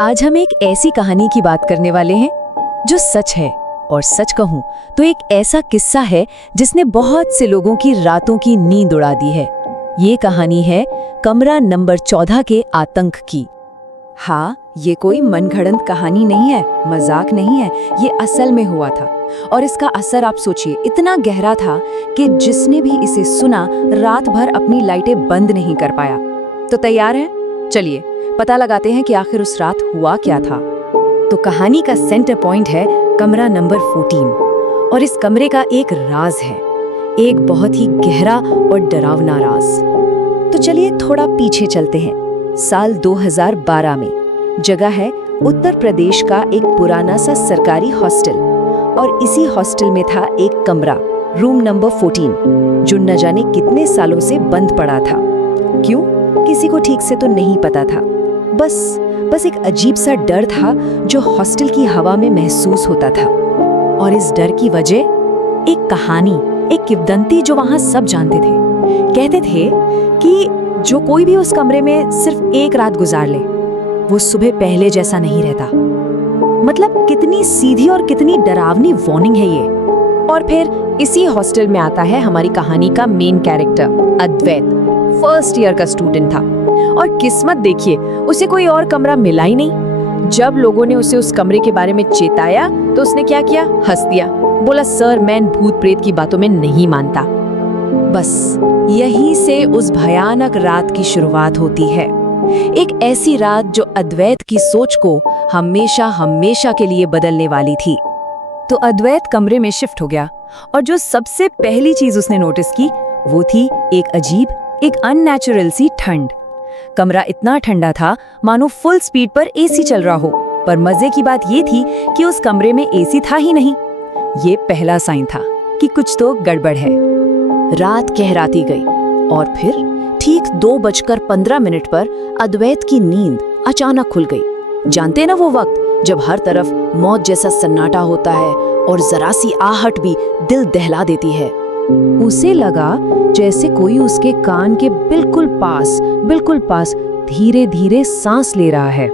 आज हम एक ऐसी कहानी की बात करने वाले हैं जो सच है, और सच कहूं तो एक ऐसा किस्सा है जिसने बहुत से लोगों की रातों की नींद उड़ा दी है। ये कहानी है कमरा नंबर 14 के आतंक की। हाँ, ये कोई मनगढ़ंत कहानी नहीं है, मजाक नहीं है, ये असल में हुआ था। और इसका असर आप सोचिए इतना गहरा था कि जिसने भी इसे सुना रात भर अपनी लाइटें बंद नहीं कर पाया। तो तैयार हैं? चलिए पता लगाते हैं कि आखिर उस रात हुआ क्या था। तो कहानी का सेंटर पॉइंट है कमरा नंबर 14, और इस कमरे का एक राज है, एक बहुत ही गहरा और डरावना राज। तो चलिए थोड़ा पीछे चलते हैं। साल 2012 में जगह है उत्तर प्रदेश का एक पुराना सा सरकारी हॉस्टल, और इसी हॉस्टल में था एक कमरा, रूम नंबर 14, जो न जाने कितने सालों से बंद पड़ा था। क्यों, किसी को ठीक से तो नहीं पता था। बस एक अजीब सा डर था जो हॉस्टल की हवा में महसूस होता था। और इस डर की वजह एक कहानी, एक किंवदंती जो वहां सब जानते थे। कहते थे कि जो कोई भी उस कमरे में सिर्फ एक रात गुजार ले, वो सुबह पहले जैसा नहीं रहता। मतलब कितनी सीधी और कितनी डरावनी वार्निंग है ये। और फिर इसी हॉस्टल में आता है हमारी कहानी का मेन कैरेक्टर अद्वैत। फर्स्ट ईयर का स्टूडेंट था, और किस्मत देखिए उसे कोई और कमरा मिला ही नहीं। जब लोगों ने उसे उस कमरे के बारे में चेताया तो उसने क्या किया? हंस दिया, बोला सर मैं भूत प्रेत की बातों में नहीं मानता। बस यहीं से उस भयानक रात की शुरुआत होती है। एक ऐसी रात जो अद्वैत की सोच को हमेशा हमेशा के लिए बदलने वाली थी। तो अद्वैत कमरे में शिफ्ट हो गया, और जो सबसे पहली चीज उसने नोटिस की वो थी एक अजीब, एक अननेचुरल सी ठंड। कमरा इतना ठंडा था मानो फुल स्पीड पर एसी चल रहा हो। पर मजे की बात ये थी कि उस कमरे में एसी था ही नहीं। ये पहला साइन था कि कुछ तो गड़बड़ है। रात गहराती गई, और फिर ठीक 2:15 पर अद्वैत की नींद अचानक खुल गई। जानते ना वो वक्त जब हर तरफ मौत जैसा सन्नाटा होता है और जरा सी आहट भी दिल दहला देती है। उसे लगा जैसे कोई उसके कान के बिल्कुल पास धीरे धीरे सांस ले रहा है।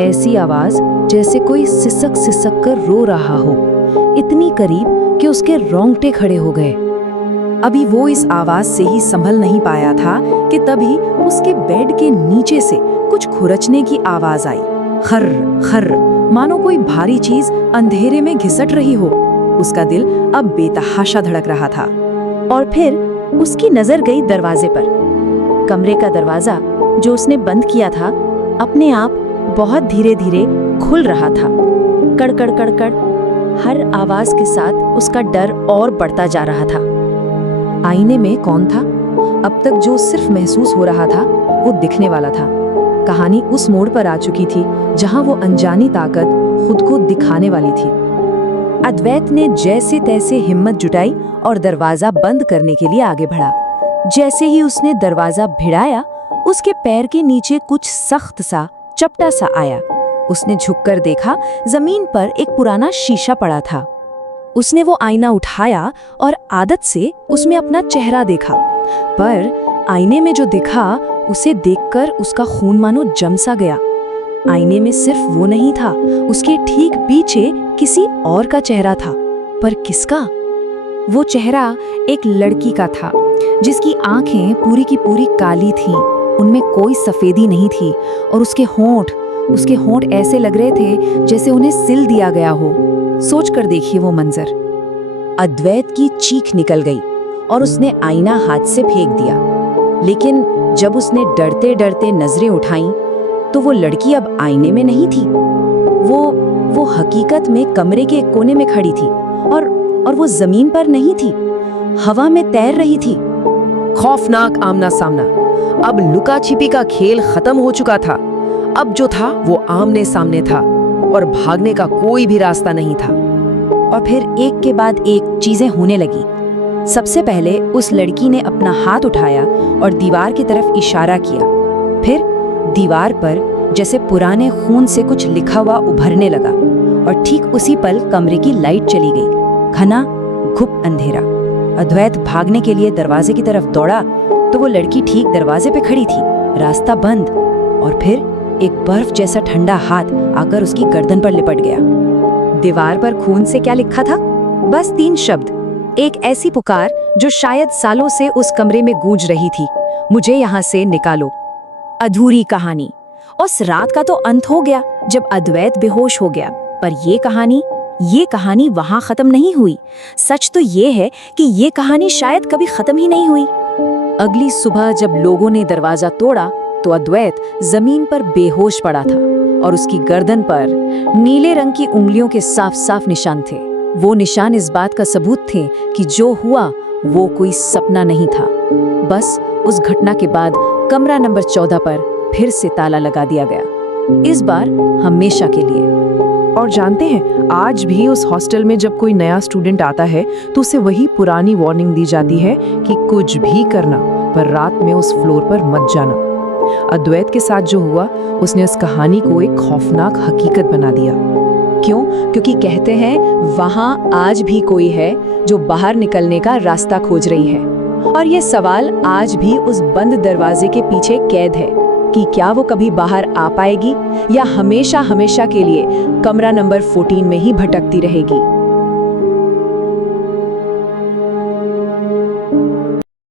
ऐसी आवाज जैसे कोई सिसक सिसक कर रो रहा हो, इतनी करीब कि उसके रोंगटे खड़े हो गए। अभी वो इस आवाज से ही संभल नहीं पाया था कि तभी उसके बेड के नीचे से कुछ खुरचने की आवाज आई। खर्र खर्र, मानो कोई भारी चीज अंधेरे में घिसट रही हो। उसका दिल अब बेतहाशा धड़क रहा था। और फिर उसकी नजर गई दरवाजे पर। कमरे का दरवाजा जो उसने बंद किया था अपने आप बहुत धीरे धीरे खुल रहा था। कड़कड़ कड़कड़, हर आवाज के साथ उसका डर और बढ़ता जा रहा था। आईने में कौन था? अब तक जो सिर्फ महसूस हो रहा था वो दिखने वाला था। कहानी उस मोड़ पर आ चुकी थी जहां वो अनजानी ताकत खुद को दिखाने वाली थी। अद्वैत ने जैसे तैसे हिम्मत जुटाई और दरवाजा बंद करने के लिए आगे बढ़ा। जैसे ही उसने दरवाजा भिड़ाया, उसके पैर के नीचे कुछ सख्त सा, चपटा सा आया। उसने झुककर देखा, जमीन पर एक पुराना शीशा पड़ा था। उसने वो आईना उठाया और आदत से उसमें अपना चेहरा देखा, पर आईने में जो दिखा उसे देखकर उसका खून मानो जम सा गया। आईने में सिर्फ वो नहीं था, उसके ठीक पीछे किसी और का चेहरा था। पर किसका? वो चेहरा एक लड़की का था, जिसकी आंखें पूरी की पूरी काली थीं, उनमें कोई सफेदी नहीं थी, और उसके होंठ ऐसे लग रहे थे जैसे उन्हें सिल दिया गया हो। सोच कर देखिए वो मंजर। अद्वैत की चीख निकल गई और उसने आईना हाथ से फेंक दिया। लेकिन जब उसने डरते डरते नजरें उठाईं, तो वो लड़की अब आईने में नहीं थी। वो हकीकत में कमरे के एक कोने में खड़ी थी, और वो जमीन पर नहीं थी, हवा में तैर रही थी। खौफनाक आमना सामना। अब लुका छिपी का खेल खत्म हो चुका था। अब जो था वो आमने सामने था, और भागने का कोई भी रास्ता नहीं था। और फिर एक के बाद एक चीजें होने लगी। सबसे पहले उस लड़की ने अपना हाथ उठाया और दीवार की तरफ इशारा किया। फिर दीवार पर जैसे पुराने खून से कुछ लिखा हुआ उभरने लगा, और ठीक उसी पल कमरे की लाइट चली गई। घना घुप अंधेरा। अद्वैत भागने के लिए दरवाजे की तरफ दौड़ा तो वो लड़की ठीक दरवाजे पे खड़ी थी, रास्ता बंद। और फिर एक बर्फ जैसा ठंडा हाथ आकर उसकी गर्दन पर लिपट गया। दीवार पर खून से क्या लिखा था? बस 3 शब्द, एक ऐसी पुकार जो शायद सालों से उस कमरे में गूंज रही थी, मुझे यहाँ से निकालो। अधूरी कहानी। उस रात का तो अंत हो गया जब अद्वैत बेहोश हो गया, पर ये कहानी वहां खत्म नहीं हुई। सच तो ये है कि ये कहानी शायद कभी खत्म ही नहीं हुई। अगली सुबह जब लोगों ने दरवाजा तोड़ा तो अद्वैत जमीन पर बेहोश पड़ा था और उसकी गर्दन पर नीले रंग की उंगलियों के साफ साफ निशान थे। वो निशान इस बात का सबूत थे कि जो हुआ वो कोई सपना नहीं था। बस उस घटना के बाद कमरा नंबर 14 पर फिर से ताला लगा दिया गया, इस बार हमेशा के लिए। और जानते हैं, आज भी उस हॉस्टल में जब कोई नया स्टूडेंट आता है तो उसे वही पुरानी वार्निंग दी जाती है कि कुछ भी करना पर रात में उस फ्लोर पर मत जाना। अद्वैत के साथ जो हुआ, उसने उस कहानी को एक खौफनाक हकीकत बना दिया। क्यों? क्योंकि कहते हैं वहां आज भी कोई है जो बाहर निकलने का रास्ता खोज रही है। और ये सवाल आज भी उस बंद दरवाजे के पीछे कैद है कि क्या वो कभी बाहर आ पाएगी या हमेशा हमेशा के लिए कमरा नंबर 14 में ही भटकती रहेगी।